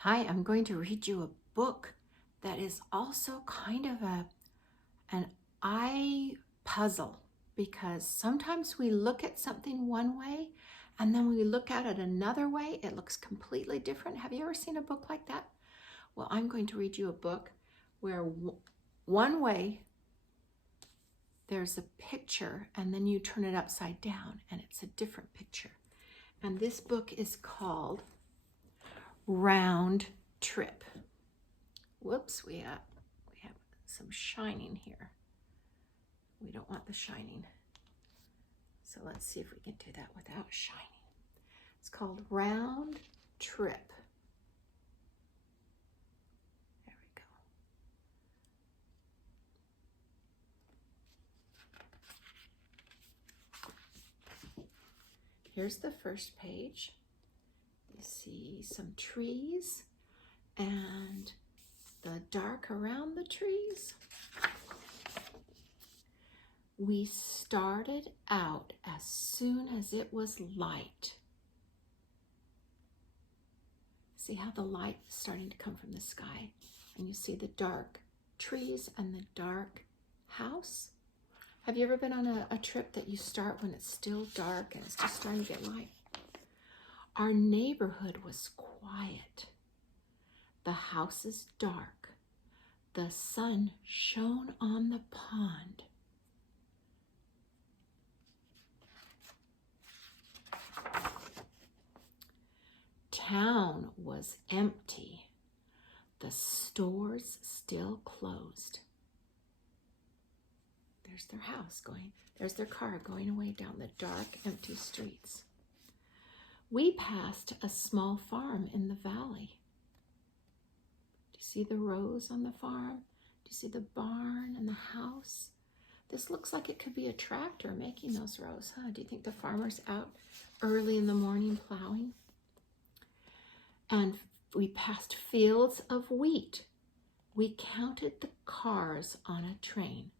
Hi, I'm going to read you a book that is also kind of an eye puzzle, because sometimes we look at something one way and then we look at it another way. It looks completely different. Have you ever seen a book like that? Well, I'm going to read you a book where one way there's a picture and then you turn it upside down and it's a different picture. And this book is called Round Trip. Whoops, we have some shining here. We don't want the shining. So let's see if we can do that without shining. It's called Round Trip. There we go. Here's the first page. You see some trees and the dark around the trees. We started out as soon as it was light. See how the light is starting to come from the sky, and you see the dark trees and the dark house. Have you ever been on a trip that you start when it's still dark and it's just starting to get light? Our neighborhood was quiet. The house is dark. The sun shone on the pond. Town was empty. The stores still closed. There's their house going. There's their car going away down the dark, empty streets. We passed a small farm in the valley. Do you see the rows on the farm? Do you see the barn and the house? This looks like it could be a tractor making those rows, huh? Do you think the farmer's out early in the morning plowing? And we passed fields of wheat. We counted the cars on a train.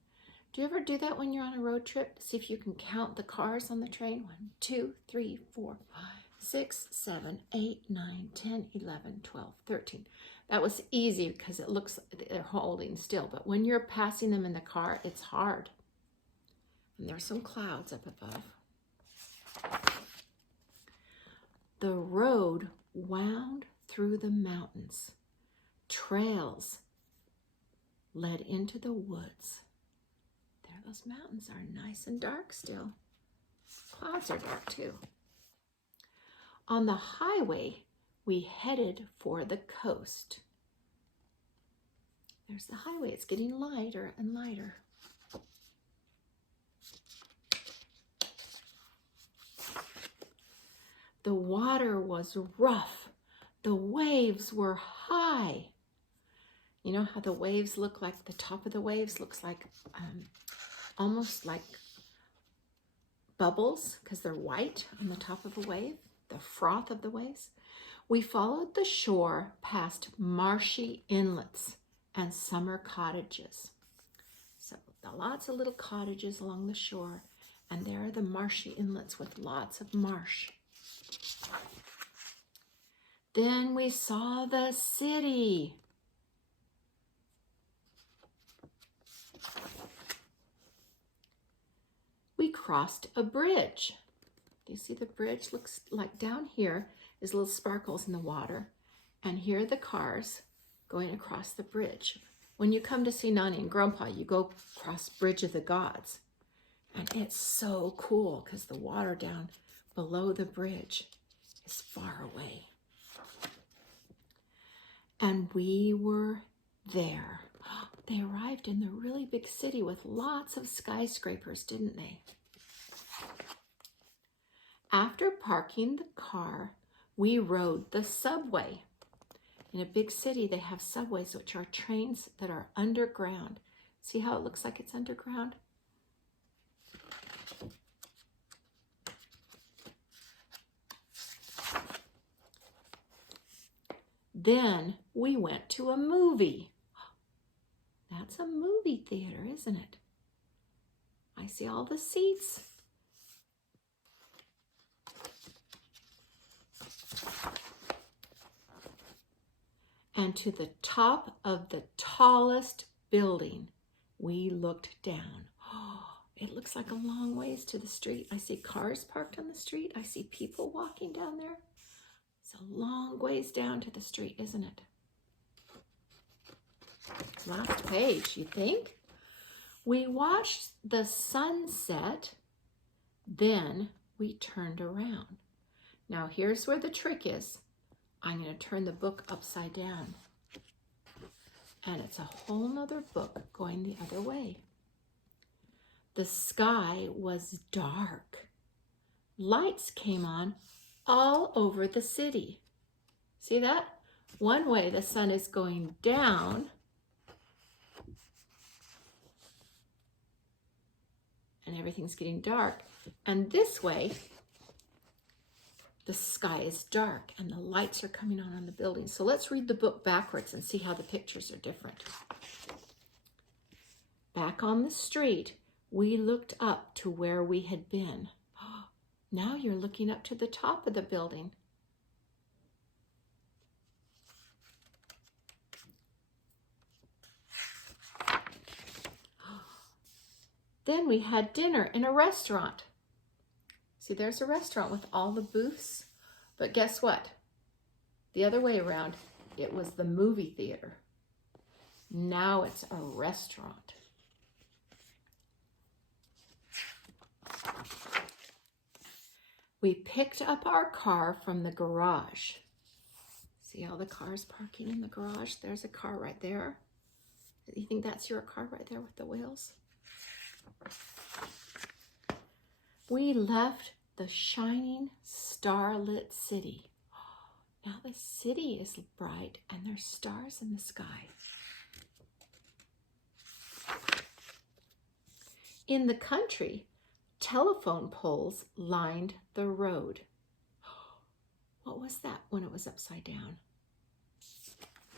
Do you ever do that when you're on a road trip? See if you can count the cars on the train. 1, 2, 3, 4, 5, 6, 7, 8, 9, 10, 11, 12, 13. That was easy because it looks like they're holding still. But when you're passing them in the car, it's hard. And there's some clouds up above. The road wound through the mountains. Trails led into the woods. There, those mountains are nice and dark still. Clouds are dark too. On the highway, we headed for the coast. There's the highway. It's getting lighter and lighter. The water was rough. The waves were high. You know how the waves look like, the top of the waves looks like almost like bubbles because they're white on the top of a wave, the froth of the waves. We followed the shore past marshy inlets and summer cottages. So lots of little cottages along the shore, and there are the marshy inlets with lots of marsh. Then we saw the city. We crossed a bridge. Do you see the bridge? Looks like down here is little sparkles in the water. And here are the cars going across the bridge. When you come to see Nani and Grandpa, you go across Bridge of the Gods. And it's so cool because the water down below the bridge is far away. And we were there. They arrived in the really big city with lots of skyscrapers, didn't they? After parking the car, we rode the subway. In a big city, they have subways, which are trains that are underground. See how it looks like it's underground? Then we went to a movie. That's a movie theater, isn't it? I see all the seats. and to the top of the tallest building, we looked down. Oh, it looks like a long ways to the street. I see cars parked on the street. I see people walking down there. It's a long ways down to the street, isn't it? Last page, you think? We watched the sunset, then we turned around. Now here's where the trick is. I'm going to turn the book upside down. And it's a whole nother book going the other way. The sky was dark. Lights came on all over the city. See that? One way the sun is going down, and everything's getting dark. And this way, the sky is dark and the lights are coming on the building. So let's read the book backwards and see how the pictures are different. Back on the street, we looked up to where we had been. Now you're looking up to the top of the building. Then we had dinner in a restaurant. See, there's a restaurant with all the booths, but guess what? The other way around, it was the movie theater. Now it's a restaurant. We picked up our car from the garage. See all the cars parking in the garage? There's a car right there. You think that's your car right there with the wheels? We left the shining, starlit city. Now the city is bright and there's stars in the sky. In the country, telephone poles lined the road. What was that when it was upside down?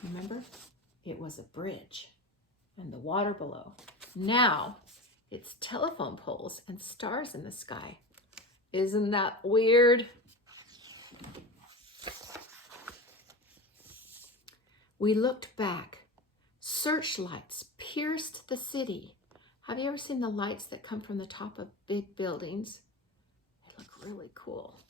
Remember? It was a bridge and the water below. Now it's telephone poles and stars in the sky. Isn't that weird? We looked back. Searchlights pierced the city. Have you ever seen the lights that come from the top of big buildings? They look really cool.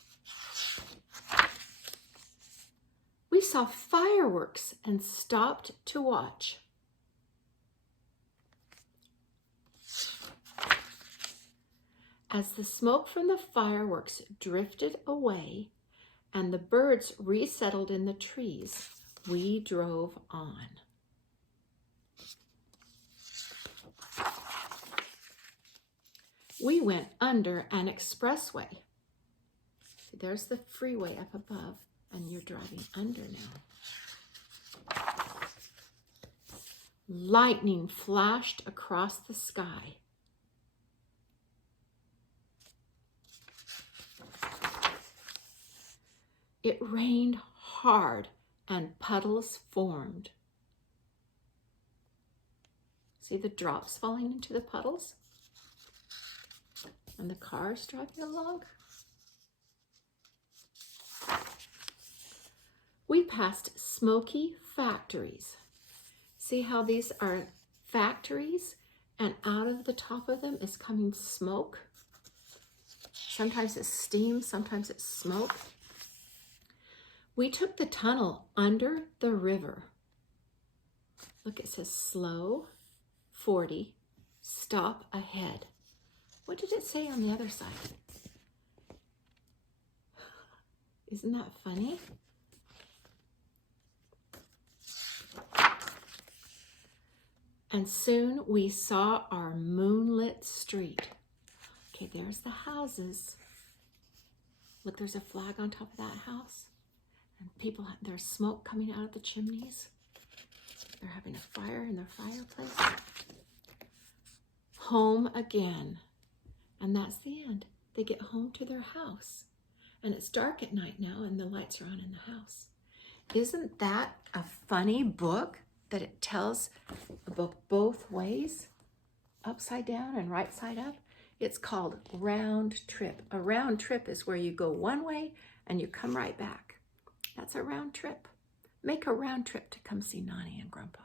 We saw fireworks and stopped to watch. As the smoke from the fireworks drifted away and the birds resettled in the trees, we drove on. We went under an expressway. See, there's the freeway up above, and you're driving under now. Lightning flashed across the sky. It rained hard and puddles formed. See the drops falling into the puddles? And the cars driving along? We passed smoky factories. See how these are factories and out of the top of them is coming smoke? Sometimes it's steam, sometimes it's smoke. We took the tunnel under the river. Look, it says slow, 40, stop ahead. What did it say on the other side? Isn't that funny? And soon we saw our moonlit street. Okay, there's the houses. Look, there's a flag on top of that house. And people, there's smoke coming out of the chimneys. They're having a fire in their fireplace. Home again. And that's the end. They get home to their house. And it's dark at night now and the lights are on in the house. Isn't that a funny book that it tells the book both ways? Upside down and right side up? It's called Round Trip. A round trip is where you go one way and you come right back. That's a round trip. make a round trip to come see Nani and Grandpa.